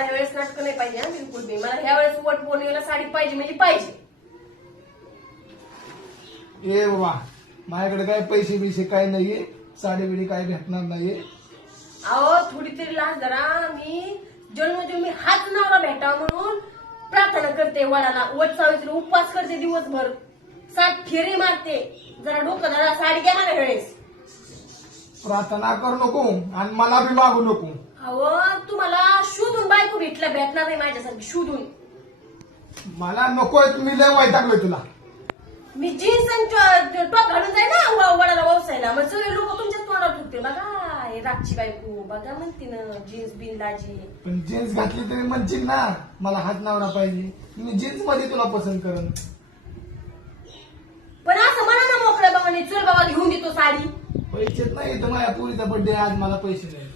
मला ह्यावेळेस नाटकं नाही पाहिजे. बिलकुल नाही. मला ह्यावेळेस वट पौर्णिमेला साडी पाहिजे म्हणजे पाहिजे. ए बाबा, माझ्याकडे काय पैसे बिसे काय नाहीये, साडी बिडी काय भेटणार नाहीये. अहो थोडी तरी लाज धरा. मी जन्मजन्मी हाच नवरा भेटावा म्हणून प्रार्थना करते वडाला. वट सावित्री उपवास करते दिवसभर. 7 फेरी मारते. जरा डोकं धरा. साडी घ्या मला वेळेस. प्रार्थना करू नको आणि मला बी मागू नको. अहो तुम्हाला शोधून बायको भेटणार नाही माझ्यासारखी शोधून. मला नकोय, तुम्ही लय वैतागलोय तुला. मी जीन्स आणि टॉप घालून जाईल ना वडाला ववसायला. मग सगळे लोक तुमच्याच तोंडावर ठुकते. बघा हे रागची बायको बघा म्हणते ना जीन्स बिन लाजी. पण जीन्स घातली तरी म्हणशील ना मला हात नवरा पाहिजे. मी जीन्स मध्ये तुला पसंत करन. पण असं म्हणा ना मोकळ्या बाबाने चल बाबा घेऊन देतो साडी. पैसेच नाही तर माझ्या पुरीचा बर्थडे आज, मला पैसे नाही.